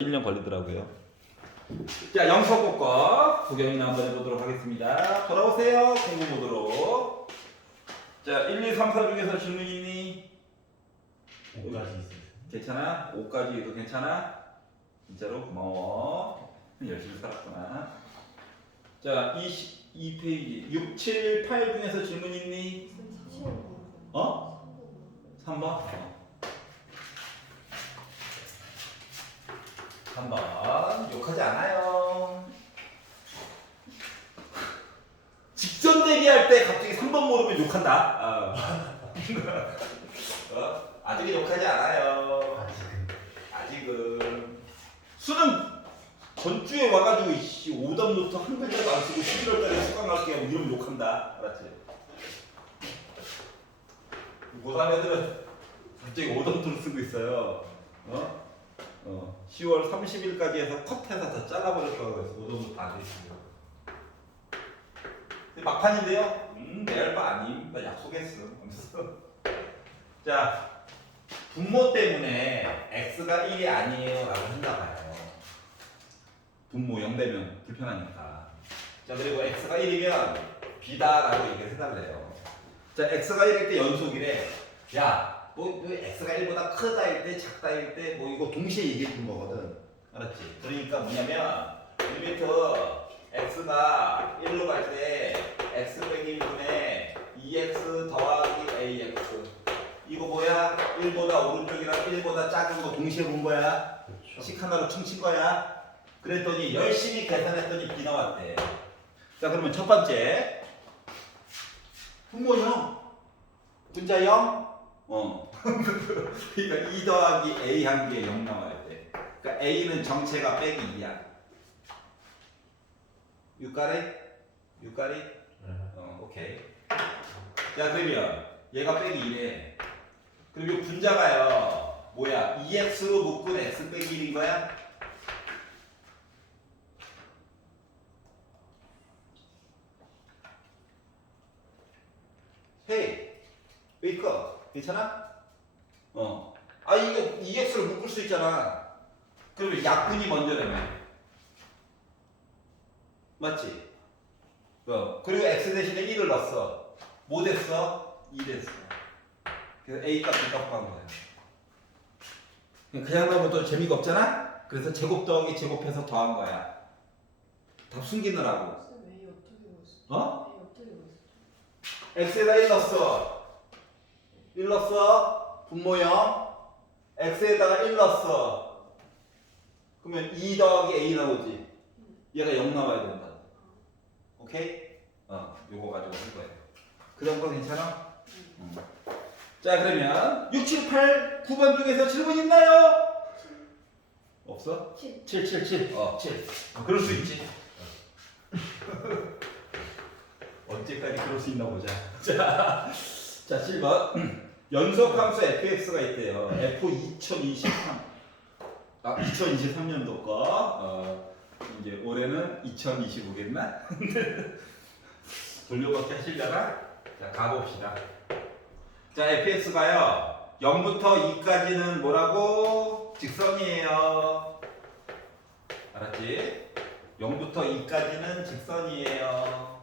1년 걸리더라고요. 자, 영서곡과 구경이나 한번 해보도록 하겠습니다. 돌아오세요. 공부 모드로. 자, 1, 2, 3, 4 중에서 질문 있니? 5까지 있어요. 괜찮아? 5까지도 괜찮아? 진짜로 고마워. 열심히 살았구나. 자, 22페이지 6, 7, 8 중에서 질문 있니? 어? 3번? 3번 욕하지 않아요. 직전 대비할 때 갑자기 3번 모르면 욕한다. 아직은 욕하지 않아요. 아직은. 수능 전주에 와가지고 이씨 오답노트 한 글자도 안 쓰고 11월달에 수강할게요 이러면 욕한다. 알았지? 고3 애들은 갑자기 오답노트를 쓰고 있어요. 10월 30일까지 해서 컷해서 다 잘라버렸다고 해서 오답노트 안 됐어요. 막판인데요? 내 할 바 아님. 나 약속했어. 자, 분모 때문에 x가 1이 아니에요 라고 한다봐요. 분모 0되면 불편하니까. 자, 그리고 x가 1이면 b다 라고 얘기를 해달래요. 자, x가 1일 때 연속이래. 야, 뭐 x가 1보다 크다일 때 작다일 때 뭐 이거 동시에 얘기해 준 거거든. 알았지? 그러니까 뭐냐면 리미트 x가 1로 갈 때 x 빼기 1분의 2x 더하기 ax. 이거 뭐야? 1보다 오른쪽이랑 1보다 작은 거 동시에 본 거야? 그렇죠. 식 하나로 퉁친 거야? 그랬더니 열심히 계산했더니 b 나왔대. 자, 그러면 첫 번째 분모 0 분자 0 그러니까 2 더하기 a 한 개에 0 나와야 돼. 그러니까 a는 정체가 빼기 2야. 육가리? 육가리? 오케이. 자, 그러면 얘가 빼기 2래. 그리고 분자가요 뭐야? 2x로 묶은 x 빼기 1인 거야? 헤이, wake up. 괜찮아? 아, 이거 2x를 묶을 수 있잖아. 그러면 약분이 먼저라며. 맞지? 그리고 x 대신에 1을 넣었어. 뭐 됐어? 2 됐어. 그래서 a 값을 값한 거야. 그냥 넣으면 또 재미가 없잖아? 그래서 제곱 더하기 제곱해서 더한 거야. 답 숨기느라고. 어? x에다 1 넣었어. 1 넣었어. 분모형. x에다가 1 넣었어. 그러면 2 더하기 a 나오지. 얘가 0 나와야 된다. 오케이? 요거 가지고 할 거예요. 그 다음 거 괜찮아? 자, 그러면 6, 7, 8, 9번 중에서 질문 있나요? 없어? 7, 7, 7. 7. 그럴 수 있지. 언제까지 그럴 수 있나 보자. 자, 7번. 연속함수 fx가 있대요. f 2023. 2023년도 거. 이제 올해는 2025겠나? 돌려받기 하시려나? 자, 가봅시다. 자, fx가요 0부터 2까지는 뭐라고? 직선이에요. 알았지? 0부터 2까지는 직선이에요.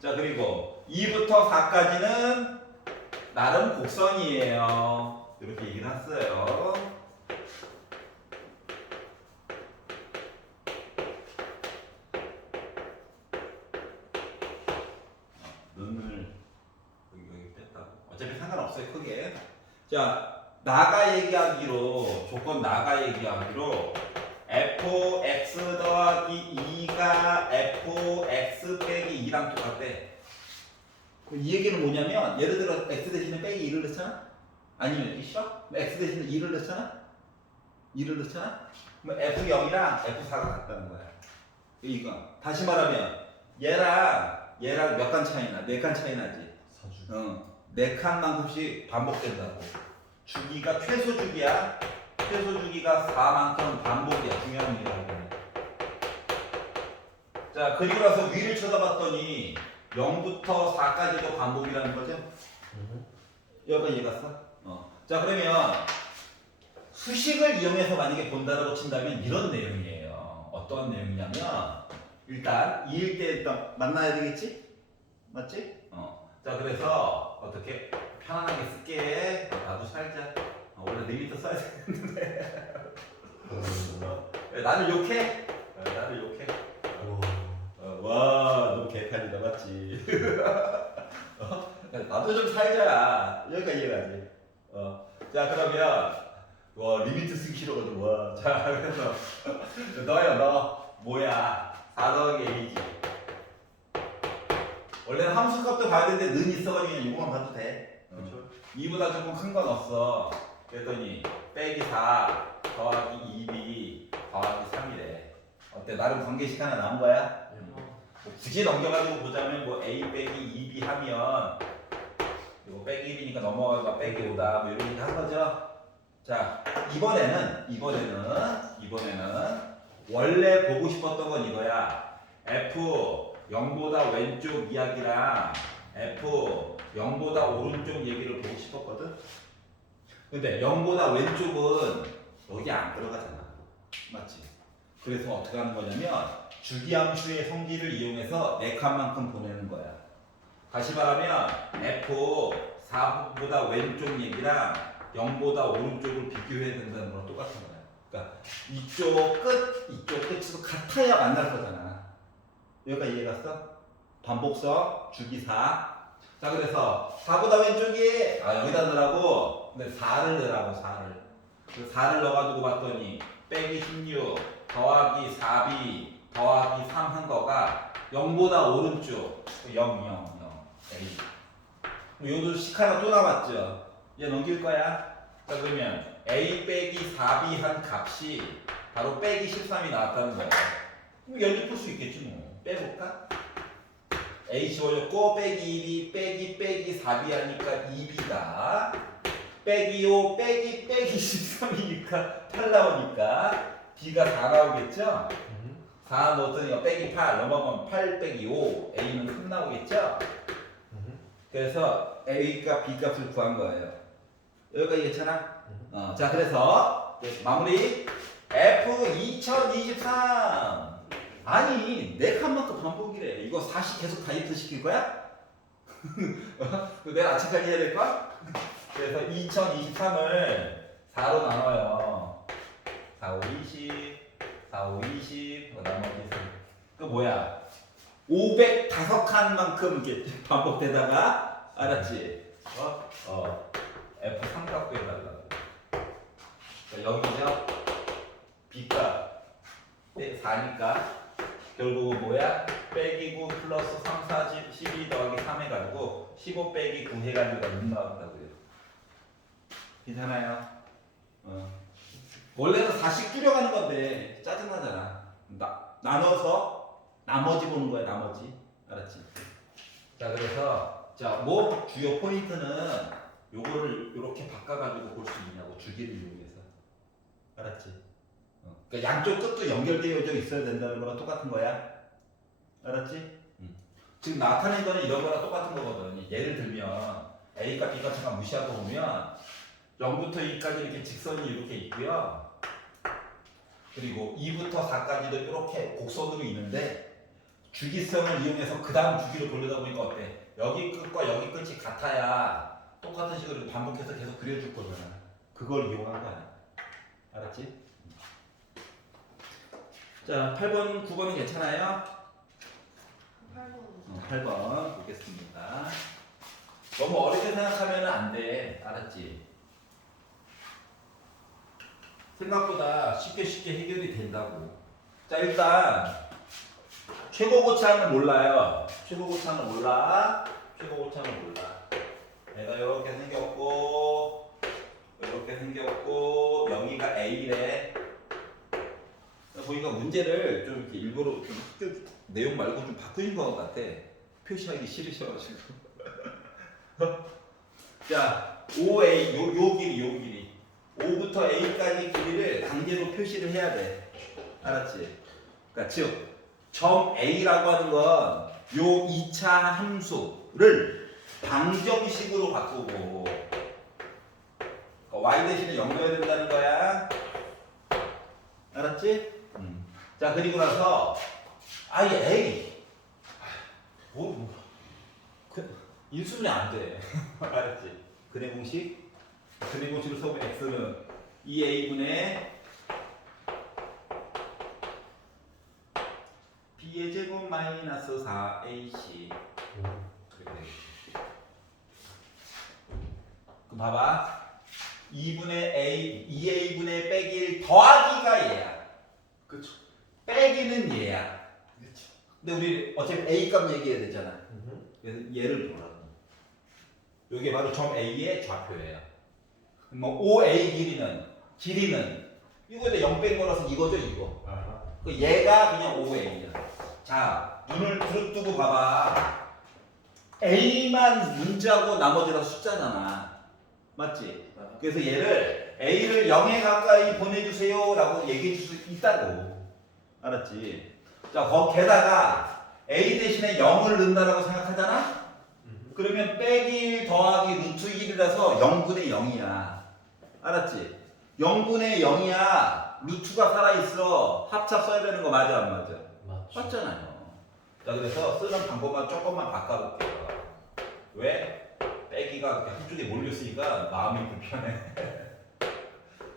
자, 그리고 2부터 4까지는 나름 곡선이에요. 이렇게 얘기를 했어요. 눈을 여기 뺐다고. 어차피 상관없어요, 크게. 자, 나가 얘기하기로, 조건 나가 얘기하기로 fx 더하기 2가 fx 빼기 2랑 똑같대. 그럼 이 얘기는 뭐냐면, 예를 들어 x 대신에 빼기 2를 넣잖아? 아니면 이렇게 싫어? x 대신에 2를 넣잖아? 2를 넣잖아? 그럼 f0이랑 f4가 같다는 거야. 이거 다시 말하면 얘랑 몇 칸 차이나? 4칸 차이 나지? 4주. 4칸만큼씩 반복된다고. 주기가 최소 주기야. 최소 주기가 4만큼 반복이야. 중요한 얘기라고. 자, 그리고 나서 위를 쳐다봤더니 0부터 4까지도 반복이라는 거죠? 여기까지 이해갔어? 자, 그러면 수식을 이용해서 만약에 본다라고 친다면 이런 내용이에요. 어떤 내용이냐면 일단 2일 때 일단 만나야 되겠지? 맞지? 자 그래서 어떻게 편안하게 쓸게. 나도 살자. 원래 리미터 써야 되는데 나를 욕해? 나를 욕해? 와, 너 개판이다, 맞지? 나도 좀 살자. 여기까지 이해가지. 자, 그러면 리미트 쓰기 싫어가지고 와. 자, 그래서 너야, 너 뭐야? 4 더하기 A지. 원래는 함수값도 봐야 되는데 는 있어가지고 그냥 이거만 봐도 돼. 그렇죠. 2보다 조금 큰 건 없어. 그랬더니 빼기 4 더하기 2b 더하기 3이래. 어때? 나름 관계식 하나 나온 거야? 뭐 굳이 넘겨가지고 보자면 뭐 a 빼기 2b 하면 이거 빼기 1이니까 넘어가서 빼기 5다 뭐 이렇게 한 거죠. 자 이번에는 원래 보고 싶었던 건 이거야. f 0보다 왼쪽 이야기랑 f 0보다 오른쪽 얘기를 보고 싶었거든. 근데 0보다 왼쪽은 여기 안 들어가잖아. 맞지? 그래서 어떻게 하는 거냐면 주기함수의 성질을 이용해서 4칸만큼 보내는 거야. 다시 말하면 f 4보다 왼쪽 얘기랑 0보다 오른쪽을 비교해야 된다는 거랑 똑같은 거야. 그러니까 이쪽 끝으로 같아야 만날 거잖아. 여기까지 이해갔어? 반복성 주기 4. 자 그래서 4보다 왼쪽이 여기다 넣으라고. 근데 4를 넣으라고 4를. 그 4를 넣어가지고 봤더니 빼기 16 더하기 4b 더하기 3 한 거가 0보다 오른쪽 0 A. 요도 식 하나 또 남았죠. 얘 넘길 거야. 자 그러면 A 빼기 4b 한 값이 바로 빼기 13이 나왔다는 거야. 그럼 연립 풀 수 있겠지 뭐. 빼볼까? A 지워졌고 빼기 1이 빼기 4b 하니까 2b다. 빼기 5 빼기 13이니까 8 나오니까 b가 4 나오겠죠? 4 넣었더니 빼기 8 넘어가면 8 빼기 5 A는 3 나오겠죠? 그래서 A가 B 값을 구한 거예요. 여기까지 괜찮아? 자 그래서 마무리 F 2023 아니 4칸만큼 반복이래. 이거 40 계속 다이어트 시킬 거야? 내일 아침까지 해야 될까? 그래서 2023을 4로 나눠요. 4, 5, 20 4, 5, 20 나머지 그 뭐야 505칸만큼 이렇게 반복되다가 알았지? F 삼각 구해달라고. 여기죠? B값 4니까 결국은 뭐야? 빼기 9 플러스 3, 4, 12 더하기 3 해가지고 15 빼기 9 해가지고 6 나온다고요. 괜찮아요? 원래는 40 줄여가는 건데 짜증나잖아. 나눠서 나머지 보는 거야. 나머지. 알았지? 자 그래서 뭐 주요 포인트는 요거를 이렇게 바꿔가지고 볼 수 있냐고. 주기를 이용해서. 알았지? 그러니까 양쪽 끝도 연결되어져 있어야 된다는 거랑 똑같은 거야. 알았지? 지금 나타낸 거는 이런 거랑 똑같은 거거든. 예를 들면 A값 B값 잠깐 무시하고 보면 0부터 2까지 이렇게 직선이 이렇게 있고요. 그리고 2부터 4까지도 이렇게 곡선으로 있는데 주기성을 이용해서 그 다음 주기를 보려다 보니까 어때? 여기 끝과 여기 끝이 같아야 똑같은 식으로 반복해서 계속 그려줄 거잖아. 그걸 이용한 거 아니야. 알았지? 자, 8번, 9번은 괜찮아요? 8번 보겠습니다. 너무 어렵게 생각하면 안 돼. 알았지? 생각보다 쉽게 해결이 된다고. 자 일단 최고고차는 몰라요. 최고고차는 몰라. 얘가 이렇게 생겼고 이렇게 생겼고 여기가 A래. 보니까 문제를 좀 이렇게 일부러 좀 학교 내용 말고 좀 바꾸신 것 같아. 표시하기 싫으셔가지고. 자 5A 요 길이 5부터 A까지 길이를 강제로 표시를 해야 돼. 알았지? 그러니까 즉 점 A라고 하는 건 요 2차 함수를 방정식으로 바꾸고 y 대신에 0 넣어야 된다는 거야. 알았지? 자, 그리고 나서 아이 A 인수분해 안 돼. 알았지? 근의 공식? 근의 공식을 써보면 x는 2a분의 b의 제곱 마이너스 4ac. 그럼 봐봐. 2분의 a, 2a분의 빼기 1 더하기가 얘야. 그쵸. 빼기는 얘야. 그쵸. 근데 우리 어차피 a 값 얘기해야 되잖아. 그래서 얘를 보라고. 이게 바로 점 A의 좌표예요. 뭐 OA 길이는 이거에다 0 뺀 거라서 이거죠, 이거. 아하. 그 얘가 그냥 OA야. 자, 눈을 부릅뜨고 봐봐. A만 문자고 나머지가 숫자잖아. 맞지? 그래서 얘를 A를 0에 가까이 보내주세요라고 얘기해 줄 수 있다고. 알았지? 자, 거기에다가 A 대신에 0을 넣는다라고 생각하잖아? 그러면 빼기 1 더하기 루트 1이라서 0분의 0이야. 알았지? 0분의 0이야. 루트가 살아있어. 합차 써야 되는 거 맞아, 안 맞아? 맞죠. 맞잖아요. 자, 그래서 쓰는 방법만 조금만 바꿔볼게요. 왜? 빼기가 그렇게 한쪽에 몰렸으니까 마음이 불편해.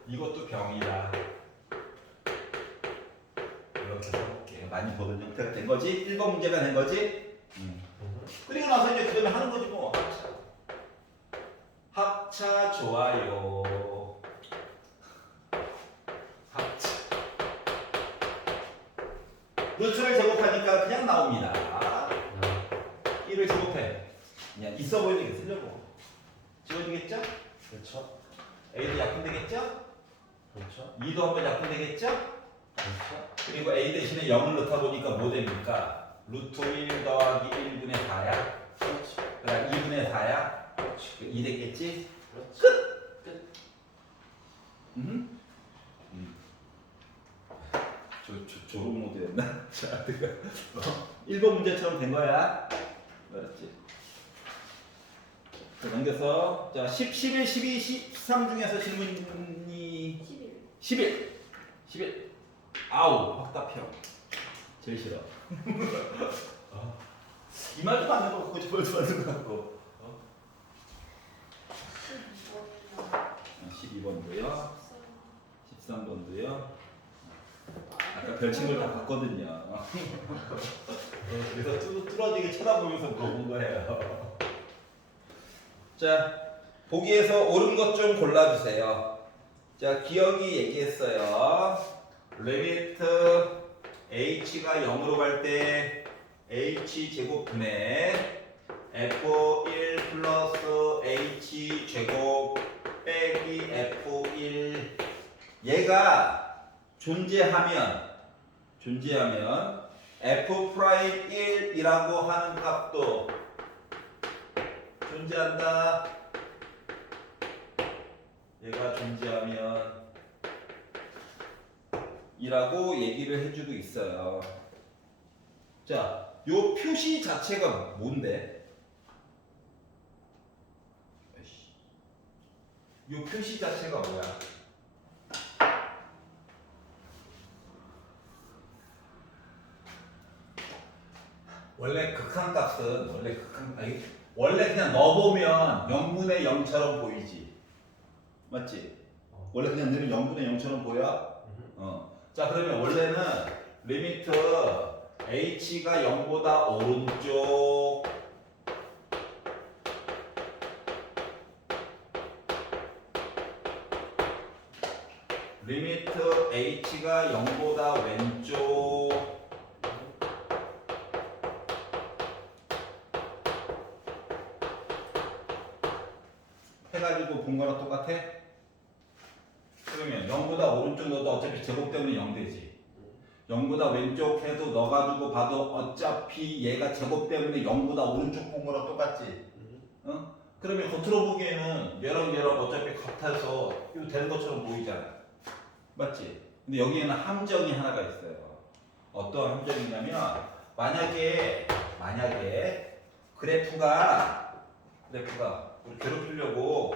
이것도 병이다. 이렇게 써볼게요. 많이 보던 형태가 된 거지? 1번 문제가 된 거지? 그리고 나서 이제 그다음에 하는 거지 뭐. 합차 좋아요. 합차. 루트를 제곱하니까 그냥 나옵니다. 1을 제곱해. 그냥 있어 보이게 쓰려고. 지워지겠죠? 그렇죠. A도 약분되겠죠? 그렇죠. 2도 한번 약분되겠죠? 그렇죠. 그리고 A 대신에 0을 넣다 보니까 뭐 됩니까? 루트 1 더하기 1분의 4야. 그렇죠. 그럼 2분의 4야. 그렇죠. 2 됐겠지? 그렇죠. 끝! 졸업 모드였나? 자, 1번 문제처럼 된 거야. 알았지? 자, 넘겨서. 자, 10, 11, 12, 13 중에서 질문이 11. 아우, 확답형. 제일 싫어. 이 말도 맞는 거 같고, 저 말도 맞는 거 같고. 12번도요. 13번도요. 아까 별칭을 다 봤거든요. 그래서 뚫어지게 쳐다보면서 물어본 거예요. 자, 보기에서 옳은 것 좀 골라주세요. 자, 기억이 얘기했어요. 리미트 h가 0으로 갈 때 h 제곱분의 f1 플러스 h 제곱 빼기 f1 얘가 존재하면 f 프라임 1이라고 하는 값도 존재한다. 얘가 존재하면 이라고 얘기를 해주고 있어요. 자, 요 표시 자체가 뭔데? 요 표시 자체가 뭐야? 원래 극한값은 원래 그냥 넣어보면 0분의 0처럼 보이지. 맞지? 원래 그냥 넣으면 0분의 0처럼 보여? 자, 그러면 원래는 리미트 h가 0보다 오른쪽 리미트 h가 0보다 왼쪽 해가지고 본 거랑 똑같아? 그러면 0보다 오른쪽 넣어도 어차피 제곱 때문에 0 되지. 0보다 왼쪽 해도 넣어가지고 봐도 어차피 얘가 제곱 때문에 0보다 오른쪽 본 거랑 똑같지. 어? 그러면 겉으로 보기에는 얘랑 어차피 같아서 이거 되는 것처럼 보이잖아. 맞지? 근데 여기에는 함정이 하나가 있어요. 어떤 함정이냐면 만약에 그래프가 우리 괴롭히려고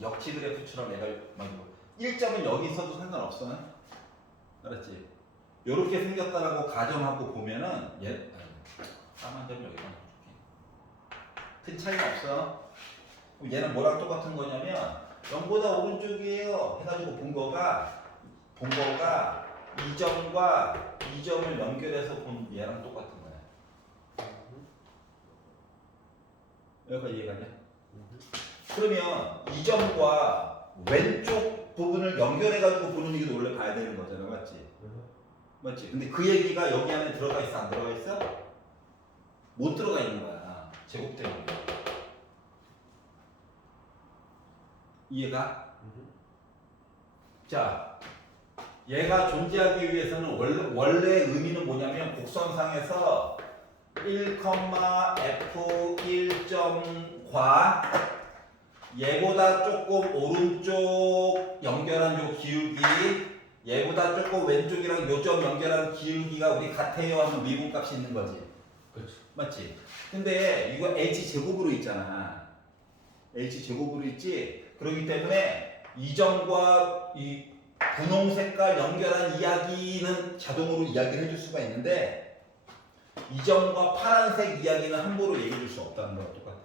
역치 그래프처럼 얘가 만들고 1점은 여기 있어도 상관없어. 알았지? 요렇게 생겼다라고 가정하고 보면은 까만 점이 여기다 놓을게. 큰 차이가 없어. 그럼 얘는 뭐랑 똑같은 거냐면 0보다 오른쪽이에요 해가지고 본 거가 이 점과 이 점을 연결해서 본 얘랑 똑같은 거야. 여기까지 이해가냐? 그러면 이 점과 왼쪽 부분을 연결해가지고 보는 얘기도 원래 봐야 되는 거잖아, 맞지? 맞지? 근데 그 얘기가 여기 안에 들어가 있어, 안 들어가 있어? 못 들어가 있는 거야. 제곱 때문에. 이해가? 자, 얘가 존재하기 위해서는 원래 의미는 뭐냐면 곡선상에서 1,f1점과 얘보다 조금 오른쪽 연결한 요 기울기, 얘보다 조금 왼쪽이랑 요 점 연결한 기울기가 우리 같아요 하면 미분값이 있는 거지. 그렇죠. 맞지? 근데 이거 h 제곱으로 있잖아. h 제곱으로 있지. 그렇기 때문에 이 점과 이 분홍 색깔 연결한 이야기는 자동으로 이야기를 해줄 수가 있는데 이 점과 파란색 이야기는 함부로 얘기해 줄 수 없다는 거랑 똑같아.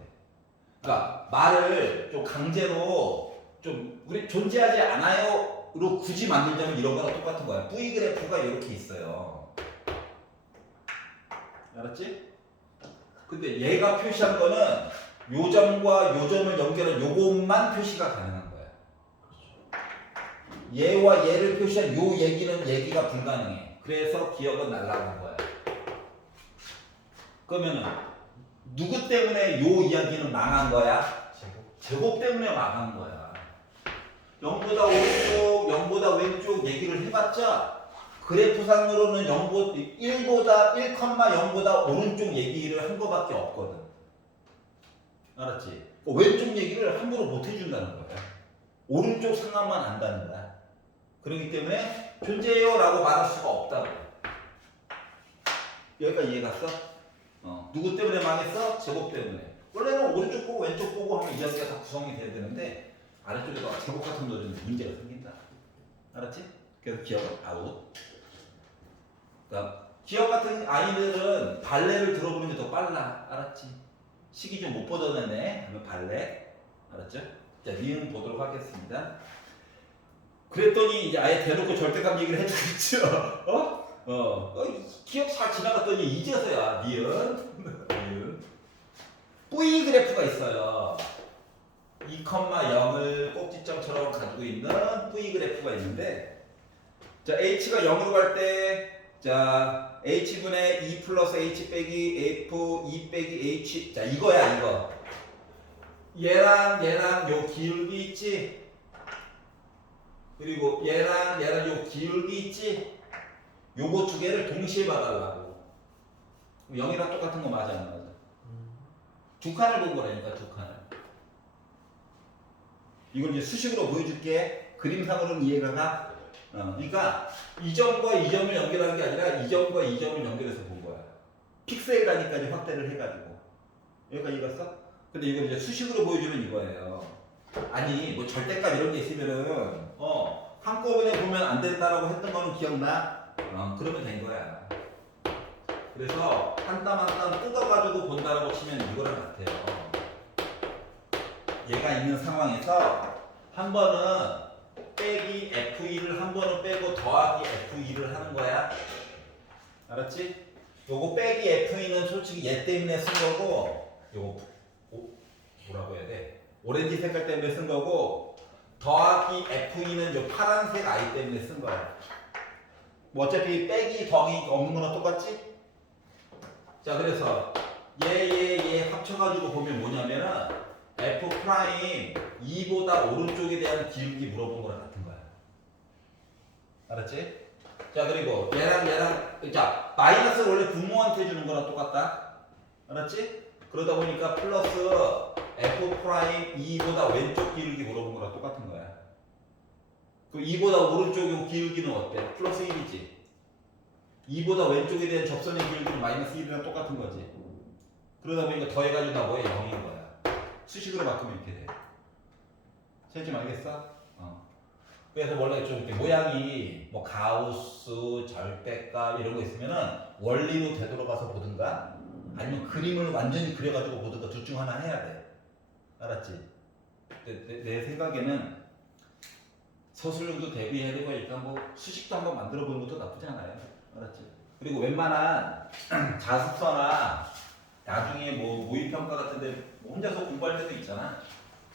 그러니까 말을 좀 강제로 좀 우리 존재하지 않아요로 굳이 만들자면 이런 거랑 똑같은 거야. V 그래프가 이렇게 있어요. 알았지? 근데 얘가 표시한 거는 요 점과 요 점을 연결한 요것만 표시가 가능한 거야. 얘와 얘를 표시한 요 얘기가 불가능해. 그래서 기억은 날라간 거야. 그러면은 누구 때문에 요 이야기는 망한 거야? 제곱 때문에 망한 거야. 0보다 오른쪽, 0보다 왼쪽 얘기를 해봤자 그래프상으로는 1,0보다 오른쪽 얘기를 한 거밖에 없거든. 알았지? 왼쪽 얘기를 함부로 못 해준다는 거야. 오른쪽 상황만 안다는 거야. 그렇기 때문에 존재해요 라고 말할 수가 없다고. 여기까지 이해 갔어? 누구 때문에 망했어? 제곱 때문에. 원래는 오른쪽 보고 왼쪽 보고 하면 이야기가 다 구성이 돼야 되는데 아래쪽에다가 제곱 같은 거 넣어주면 문제가 생긴다. 알았지? 그래서 기억 아웃. 그러니까 기억 같은 아이들은 발레를 들어보는 게 더 빨라. 알았지? 시기 좀 못 뻗어냈네. 그러면 발레. 알았죠? 자, 니은 보도록 하겠습니다. 그랬더니 이제 아예 대놓고 절대감 얘기를 해주겠죠? 기억 잘 지나갔더니 이제서야 니은 V 그래프가 있어요. 2,0을 꼭지점처럼 가지고 있는 V 그래프가 있는데 자 H가 0으로 갈 때 자 H분의 2 플러스 H 빼기 F 2 빼기 H 자 이거야 이거 얘랑 요 기울기 있지 그리고 얘랑 요 기울기 있지 요거 두 개를 동시에 봐달라고 0이랑 똑같은 거 맞아 안 맞아? 두 칸을 본 거라니까 두 칸을 이걸 이제 수식으로 보여줄게 그림상으로는 이해가 가? 그러니까 이 점과 이 점을 연결하는 게 아니라 이 점과 이 점을 연결해서 본 거야 픽셀 단위까지 확대를 해가지고 여기까지 읽었어? 근데 이걸 이제 수식으로 보여주면 이거예요 아니 뭐 절대값 이런 게 있으면은 한꺼번에 보면 안 된다라고 했던 거는 기억나? 그러면 된 거야 그래서 한 땀 한 땀 뜯어가지고 본다라고 치면 이거랑 같아요 얘가 있는 상황에서 한 번은 빼기 F2를 한 번은 빼고 더하기 F2를 하는 거야. 알았지? 요거 빼기 F2는 솔직히 얘 때문에 쓴 거고 요거 뭐라고 해야 돼? 오렌지 색깔 때문에 쓴 거고 더하기 F2는 요 파란색 아이 때문에 쓴 거야. 뭐 어차피 빼기 더하기 없는 거랑 똑같지? 자 그래서 얘 합쳐가지고 보면 뭐냐면은 F 프라임 2보다 오른쪽에 대한 기울기 물어본 거랑 같은 거야. 알았지? 자 그리고 얘랑 자 마이너스를 원래 부모한테 주는 거랑 똑같다. 알았지? 그러다 보니까 플러스 F 프라임 2보다 왼쪽 기울기 물어본 거랑 똑같은 거야. 그럼 2보다 오른쪽 기울기는 어때? 플러스 1이지. 2보다 왼쪽에 대한 접선의 기울기는 마이너스 1이랑 똑같은 거지. 그러다 보니까 더해가지고 나 뭐야 0인 거야. 수식으로 바꾸면 이렇게 돼. 채점 알겠어? 그래서 원래 좀 이렇게 모양이 뭐 가우스, 절대값 이런 거 있으면은 원리로 되돌아가서 보든가 아니면 그림을 완전히 그려가지고 보든가 둘 중 하나 해야 돼. 알았지? 내 생각에는 서술형도 대비해야 되고 일단 뭐 수식도 한번 만들어 보는 것도 나쁘지 않아요. 알았지? 그리고 웬만한 자습서나 나중에 뭐 모의평가 같은데 혼자서 공부할 때도 있잖아.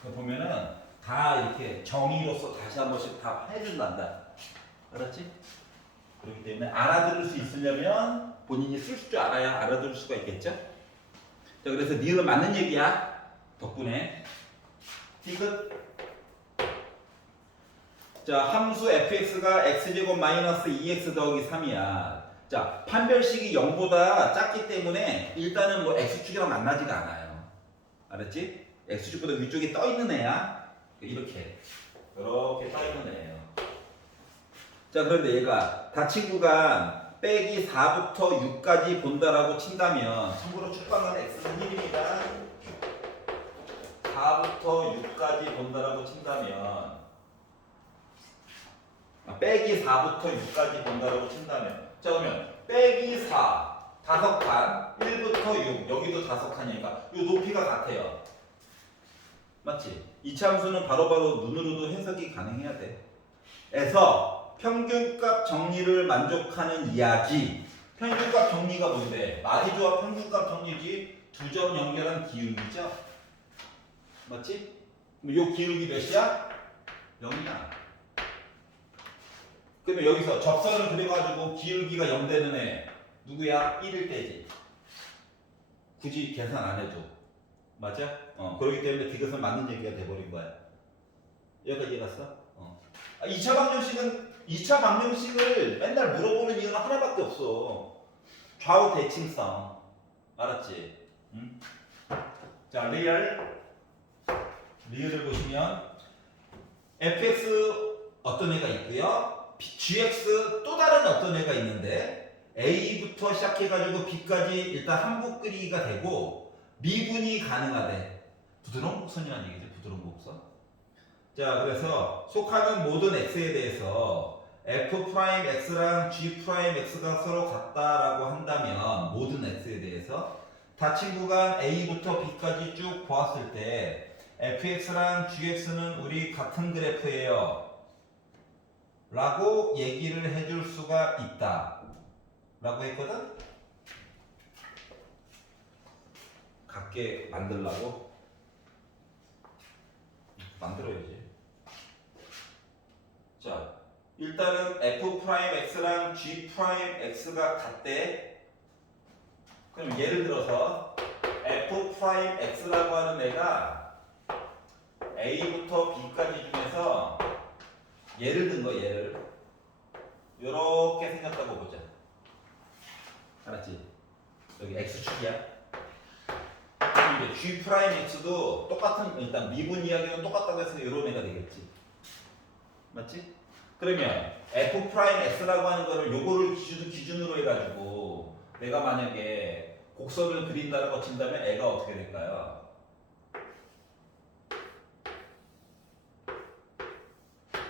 그거 보면은 다 이렇게 정의로서 다시 한 번씩 다 해준단다. 알았지? 그렇기 때문에 알아들을 수 있으려면 본인이 쓸 줄 알아야 알아들을 수가 있겠죠? 자, 그래서 니은 맞는 얘기야. 덕분에. 디귿. 자, 함수 fx가 x제곱 마이너스 2x 더하기 3이야. 자, 판별식이 0보다 작기 때문에 일단은 뭐 x축이랑 만나지가 않아요. 알았지? x축보다 위쪽에 떠 있는 애야. 이렇게 떠 있는 애예요. 자, 그런데 얘가 닫힌 구간 빼기 4부터 6까지 본다라고 친다면 참고로 축방은 x는 1입니다. 4부터 6까지 본다라고 친다면 빼기 4부터 6까지 본다라고 친다면 자, 그러면 빼기 4 다섯 칸 1부터 6 여기도 다섯 칸이니까 이 높이가 같아요. 맞지? 이차함수는 바로바로 눈으로도 해석이 가능해야 돼. 에서 평균값 정리를 만족하는 이야기. 평균값 정리가 뭔데? 말이 좋아 평균값 정리지. 두 점 연결한 기울기죠. 맞지? 요 기울기 몇이야? 0이야. 그러면 여기서 접선을 그려가지고 기울기가 0 되는 애 누구야? 1일 때지. 굳이 계산 안 해줘. 맞아? 그렇기 때문에 디귿은 맞는 얘기가 돼버린 거야. 여기까지 이해갔어? 2차 방정식을 맨날 물어보는 이유는 하나밖에 없어. 좌우 대칭성. 알았지? 응? 자, 리얼을 보시면 fx 어떤 애가 있고요. gx 또 다른 어떤 애가 있는데 a부터 시작해가지고 b까지 일단 한복 그리기가 되고 미분이 가능하대. 부드러운 곡선이라는 얘기죠. 부드러운 곡선. 자, 그래서 속하는 모든 x에 대해서 f'x랑 g'x가 서로 같다라고 한다면 모든 x에 대해서 닫힌 구간 a부터 b까지 쭉 보았을 때 fx랑 gx는 우리 같은 그래프예요 라고 얘기를 해줄 수가 있다 라고 했거든? 같게 만들라고? 만들어야지. 자, 일단은 f'x랑 g'x가 같대. 그럼 예를 들어서 f'x라고 하는 애가 a부터 b까지 중에서 예를 든 거, 예를 요렇게 생겼다고 보자. 알았지? 여기 x축이야. 이제 g'x도 똑같은, 일단 미분 이야기는 똑같다고 해서 이런 애가 되겠지. 맞지? 그러면 f'x라고 하는 거를 요거를 기준으로 해가지고 내가 만약에 곡선을 그린다라고 친다면 애가 어떻게 될까요?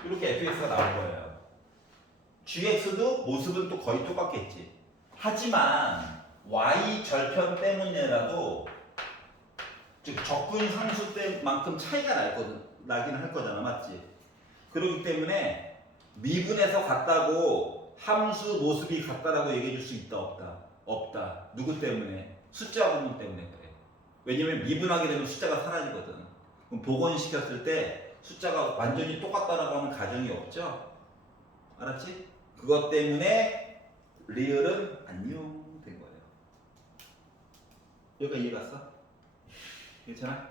이렇게 fx가 나올 거예요. gx도 모습은 또 거의 똑같겠지. 하지만 y 절편 때문에라도 즉 적분 상수 때만큼 차이가 나긴 할 거잖아. 맞지? 그렇기 때문에 미분에서 같다고 함수 모습이 같다라고 얘기해 줄 수 있다 없다? 없다. 누구 때문에? 숫자 구문 때문에 그래. 왜냐면 미분하게 되면 숫자가 사라지거든. 그럼 복원시켰을 때 숫자가 완전히 똑같다라고 하는 가정이 없죠? 알았지? 그것 때문에 리얼은 안녕 된 거예요. 여기가 이해 갔어? 괜찮아?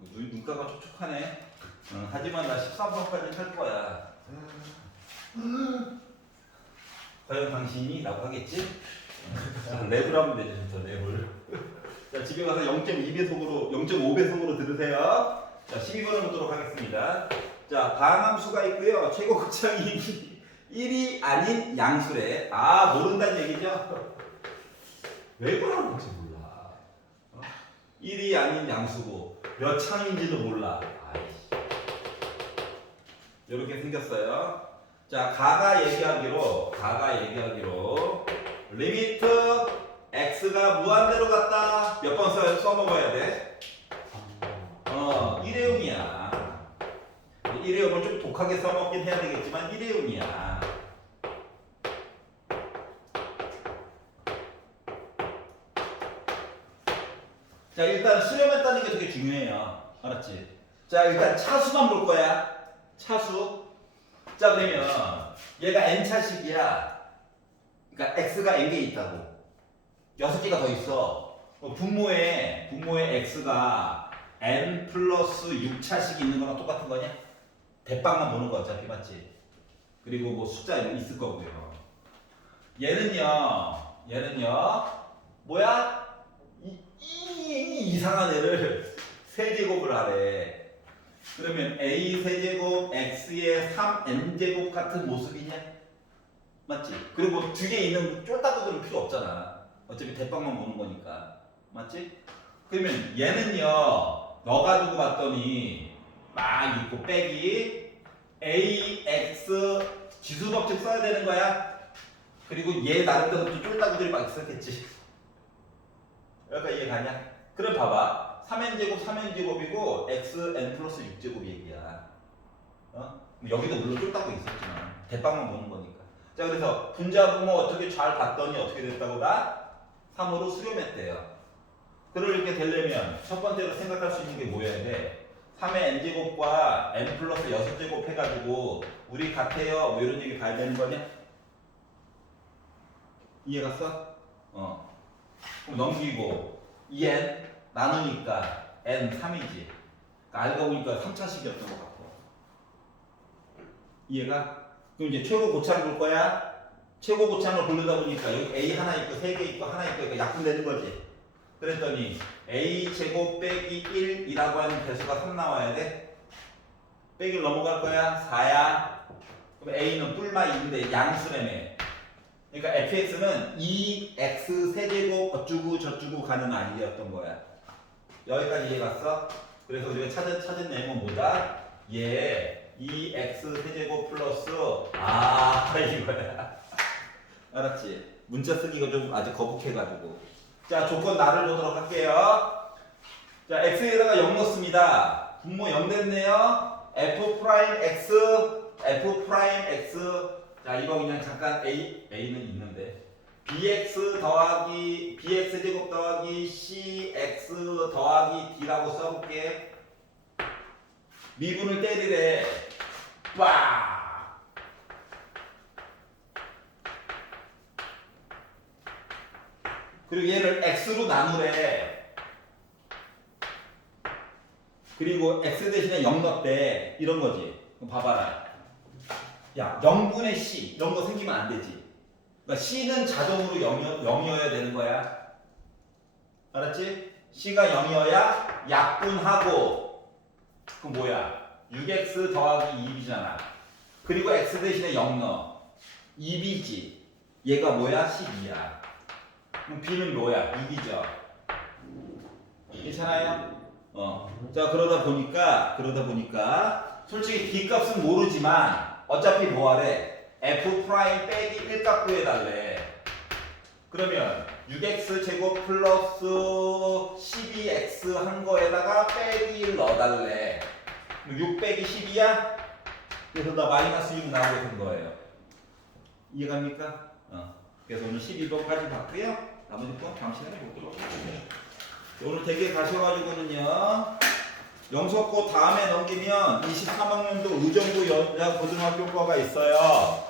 눈가가 촉촉하네. 하지만 나 13번까지 할 거야. 과연 당신이? 라고 하겠지? 랩을 하면 되죠, 진짜 랩을. 자, 집에 가서 0.2배속으로, 0.5배속으로 들으세요. 자, 12번을 보도록 하겠습니다. 자, 다항함수가 있고요. 최고 극장이 1이 아닌 양수래. 아, 모른다는 얘기죠? 왜 그러는 건지 몰라. 1이 아닌 양수고 몇 창인지도 몰라. 아이씨. 이렇게 생겼어요. 자, 가가 얘기하기로 리미트 x가 무한대로 갔다. 몇 번 써먹어야 돼? 일회용이야. 일회용을 좀 독하게 써먹긴 해야 되겠지만 일회용이야. 자, 일단 수렴했다는 게 되게 중요해요. 알았지? 자, 일단 차수만 볼 거야. 차수. 자, 그러면 얘가 n차식이야. 그러니까 x가 n개 있다고. 6개가 더 있어. 분모에 x가 n 플러스 6차식이 있는 거랑 똑같은 거냐? 대빵만 보는 거 어차피 맞지? 그리고 뭐 숫자 있을 거고요. 얘는요 뭐야? 이상한 애를 세제곱을 하래. 그러면 a 세제곱 x의 3n제곱 같은 모습이냐? 맞지? 그리고 두 개 있는 쫄따구들은 필요 없잖아. 어차피 대빵만 보는 거니까. 맞지? 그러면 얘는요 너가 두고 봤더니 막 있고 빼기 ax 지수법칙 써야 되는 거야. 그리고 얘 나름대로 또 쫄따구들이 막 있었겠지. 여기가 이해 가냐? 그럼 봐봐. 3n제곱 3n제곱이고 xn 플러스 6제곱 얘기야. 여기도 물론 쫄따구 있었지만 대빵만 보는 거니까. 자, 그래서 분자분모 어떻게 잘 봤더니 어떻게 됐다고 나? 3으로 수렴했대요. 그렇게 되려면 첫 번째로 생각할 수 있는 게 뭐여야 돼? 3의 n제곱과 n 플러스 6제곱 해가지고 우리 같아요 뭐 이런 얘기 봐야 되는 거냐? 이해 갔어? 그럼 넘기고 2n 나누니까 n 3이지. 그러니까 알고 보니까 3차식이었던 것 같고. 이해가? 그럼 이제 최고 고차를 볼 거야. 최고 고차를 고르다 보니까 여기 a 하나 있고 3개 있고 하나 있고 그러니까 약분되는 거지. 그랬더니 a 제곱 빼기 1이라고 하는 개수가 3 나와야 돼. 빼기를 넘어갈 거야. 4야. 그럼 a는 뿔마 2인데 양수라며. 그러니까 fx는 2x 세제곱 어쩌고 저쩌고 가는 아이였던 거야. 여기까지 이해 갔어? 그래서 우리가 찾은 내용은 뭐다? 얘 2x 세제곱 플러스 이거야. 알았지? 문자 쓰기가 좀 아직 거북해가지고. 자, 조건 나를 보도록 할게요. 자, x에다가 0 넣습니다. 분모 0 됐네요. f'x 자, 이거 그냥 잠깐 a는 있는데 bx 제곱 더하기 cx 더하기 d라고 써볼게. 미분을 때리래. 빠. 그리고 얘를 x로 나누래. 그리고 x 대신에 0 넣대. 이런 거지. 그럼 봐봐라. 야, 0분의 c 이런 거 생기면 안 되지. 그러니까 c는 자동으로 0이어야 되는 거야. 알았지? c가 0이어야 약분하고 그럼 뭐야? 6x 더하기 2b잖아. 그리고 x 대신에 0 넣어. 2b지. 얘가 뭐야? 12야. 그럼 b는 뭐야? 6이죠. 괜찮아요? 자, 그러다 보니까 솔직히 b 값은 모르지만 어차피 뭐하래? f 프라임 빼기 1 값 구해달래. 그러면 6x 제곱 플러스 12x 한 거에다가 빼기 1 넣어달래. 6 빼기 12야? 그래서 나 마이너스 6 나오게 된 거예요. 이해갑니까? 그래서 오늘 12번까지 봤고요. 나머지 건 다음 시간에 보도록 하겠습니다. 오늘 댁에 가셔가지고는요. 영석고 다음에 넘기면 23학년도 의정부 여자고등학교과가 있어요.